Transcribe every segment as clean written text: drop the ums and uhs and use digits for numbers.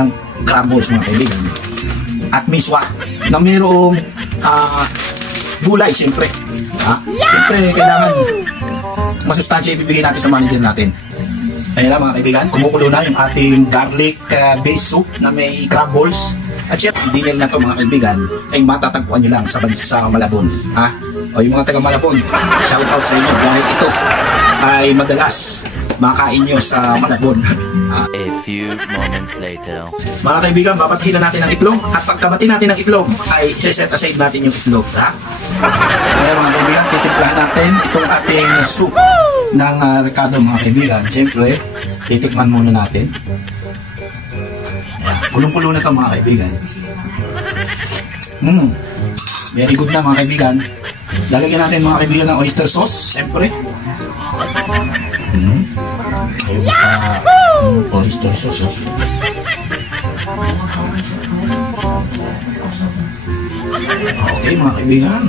ng crab balls mga kaibigan. At miswa na mayroong gulay siyempre. Siyempre kailangan masustansya ibibigay natin sa manager natin. Ayan na mga kaibigan, kumukulo na yung ating garlic based soup na may crab balls. At syempre, dinner na ito mga kaibigan ay matatagpuan nyo lang sa Malabon. O yung mga taga Malabon, shout out sa inyo dahil ito ay madalas makain nyo sa Malabon. A few moments later. Mga kaibigan, babatihin na natin ang itlog. At pagkabati natin ang itlog, ay set aside natin yung itlog. Kaya mga kaibigan, titimplahan natin itong ating soup ng Ricardo mga kaibigan. Siyempre, titikman muna natin. Pulong-pulo na ito mga kaibigan. Very good na mga kaibigan. Lalagyan natin mga kaibigan ng oyster sauce. Siyempre. Oyster sauce. Okay mga kaibigan.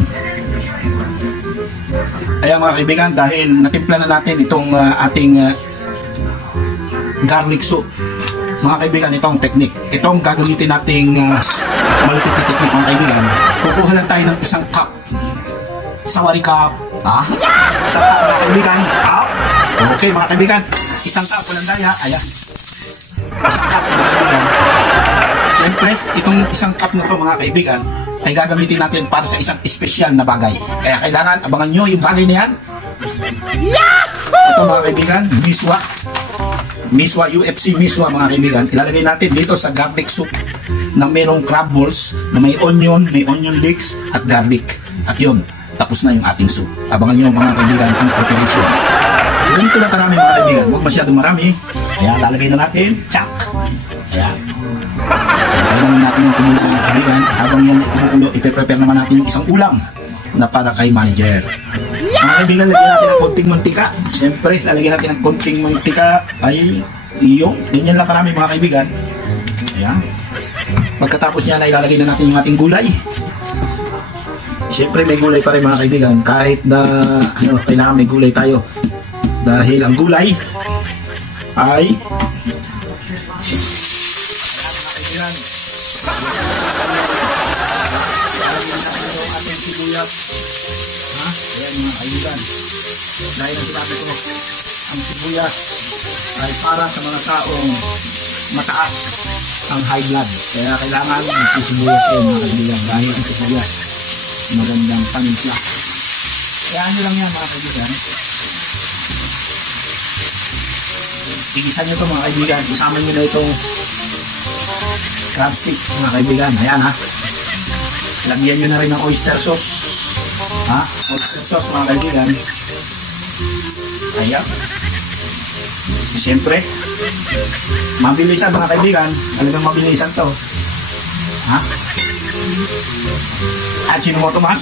Ayan mga kaibigan, dahil natimpla na natin itong ating garlic soup. Mga kaibigan, itong technique. Itong gagamitin nating malupit na technique mga kaibigan. Kukuha lang tayo ng isang cup. Sawari cup. Isang cup mga kaibigan. Okay mga kaibigan. Isang cup, walang daya. Ayan. Isang cup mga kaibigan. Siyempre, itong isang cup na ito mga kaibigan ay gagamitin natin para sa isang espesyal na bagay. Kaya kailangan abangan nyo yung bagay na yan. Ito mga kaibigan, miswa, UFC miswa mga kaibigan. Ilalagay natin dito sa garlic soup na mayroong crab balls na may onion leeks at garlic. At yun, tapos na yung ating soup. Abangan nyo mga kaibigan ang preparation. Ganito lang karami mga kaibigan. Huwag masyadong marami. Ayan, lalagay na natin. Chak! Ayan. Kailangan natin yung tumulo mga kaibigan. Habang yan kumukulo, ipe-prepare naman natin yung isang ulam na para kay manager. Mga kaibigan, lagyan natin ng konting mantika. Siyempre, lalagyan natin ng konting mantika ay yung ganyan lang karami mga kaibigan. Ayan. Pagkatapos niya na ilalagay na natin yung ating gulay. Siyempre may gulay pa rin mga kaibigan. Kahit na kailangan may gulay tayo. Dahil ang gulay ay ayan mga kaibigan, dahil ang sinabi ko, ang sibuyas ay para sa mga taong mataas ang high blood. Kaya kailangan magsisibuyas kayo mga kaibigan, dahil ang sibuyas magandang panimpla. Kaya ano lang yan mga kaibigan, tigisan nyo ito mga kaibigan, isama nyo na itong crab stick mga kaibigan. Ayan lagyan nyo na rin ng oyster sauce. Oyster sauce mga kaibigan. Ayan. Siyempre, mabilisan mga kaibigan. Talagang mabilisan to. Ajinomoto mas.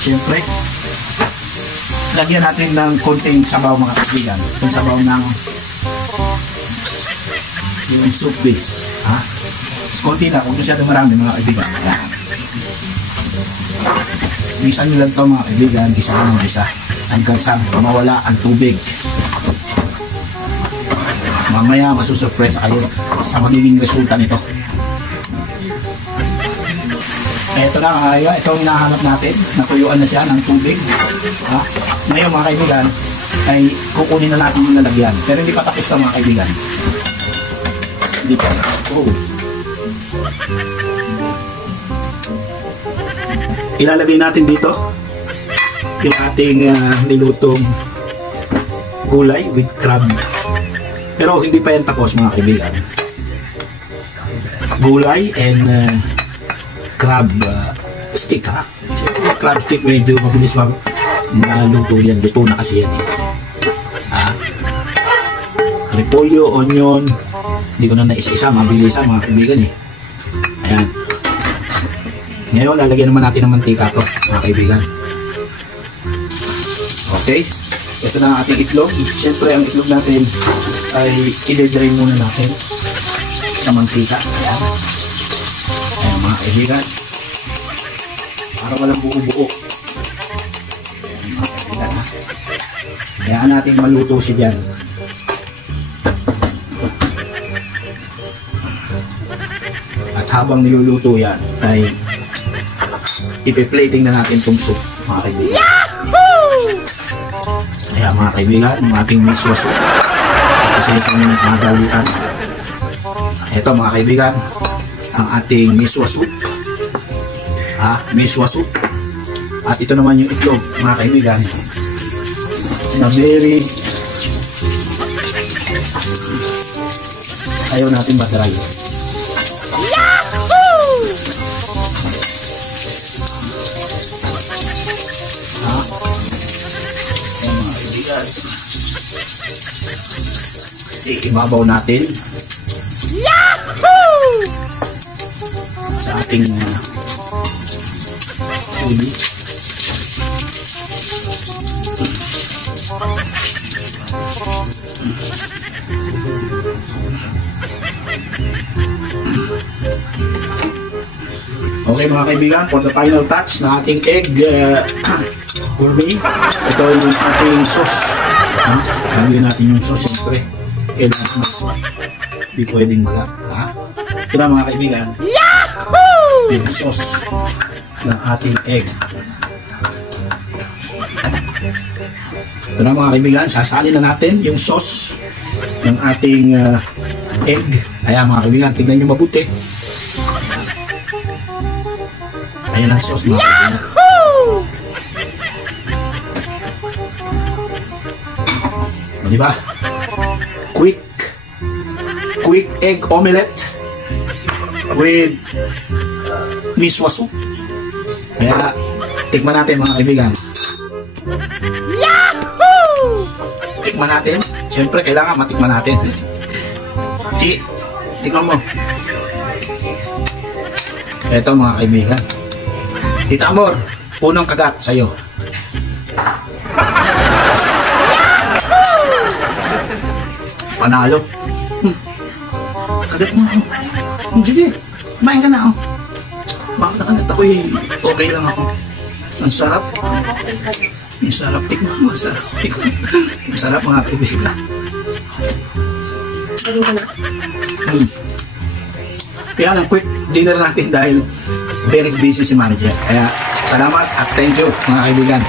Siyempre, lagyan natin ng konting sabaw mga kaibigan. Yung sabaw ng yung soup base. Konti na, kung masyadong marami mga kaibigan. Gisa nyo lang ito mga kaibigan, gisa ka ng gisa hanggang sa mawala ang tubig. Mamaya masusurpresa kayo sa magiging resulta nito. Ito na mga kaibigan, ito ang hinahanap natin. Natuyuan na siya ng tubig. Ngayon mga kaibigan ay kukunin na natin yung lalagyan, pero hindi pa tapos ito mga kaibigan. Hindi pa. Ilalagay natin dito yung ating nilutong gulay with crab. Pero hindi pa yan tapos mga kaibigan. Gulay and crab stick crab stick medyo mabilis maluto yan. Luto na kasi yan repolyo, onion, hindi ko na naisa-isa, mabilisan mga kaibigan Ayan. Ngayon, lalagyan naman natin ng mantika to mga kaibigan. Okay. Ito na ang ating itlog. Siyempre, ang itlog natin ay i-drain muna natin sa mantika. Ayan. Ayan mga kaibigan. Para walang buo-buo. Ayan mga kaibigan Hayaan natin maluto siya dyan. At habang niluluto yan, ay ipi-plating na natin itong soup, mga kaibigan. Kaya mga kaibigan, yung ating miswa soup. Kasi itong madalian. Ito mga kaibigan, ang ating miswa soup. Miswa soup. At ito naman yung itlog, mga kaibigan, na very ayaw natin matry. Ibabaw natin sa ating uli. Okay mga kaibigan, for the final touch na ating egg gourmet, ito yung ating sauce. Lagyan natin yung sauce, siyempre kailangan ng sauce, hindi pwedeng wala. Ito na mga kaibigan, yung sauce ng ating egg. Ito na mga kaibigan, sasali na natin yung sauce ng ating egg. Ayan mga kaibigan, tignan nyo mabuti. Ayan ang sauce mga kaibigan. Diba? Quick egg omelette with miswa soup. Kaya tikman natin mga kaibigan. Tikman natin. Siyempre kailangan matikman natin. Tikman mo. Ito mga kaibigan. Tita Amor, unang kagat sa'yo. Panalo. Kagat mo ako. Sige, kumain ka na ako. Bakit nakagat ako okay lang ako. Ang sarap. Ang sarap. Tikman mo, ang sarap. Ang sarap mga kaibigan. Kaya lang, quick dinner natin dahil very busy si manager. Kaya salamat at thank you mga kaibigan.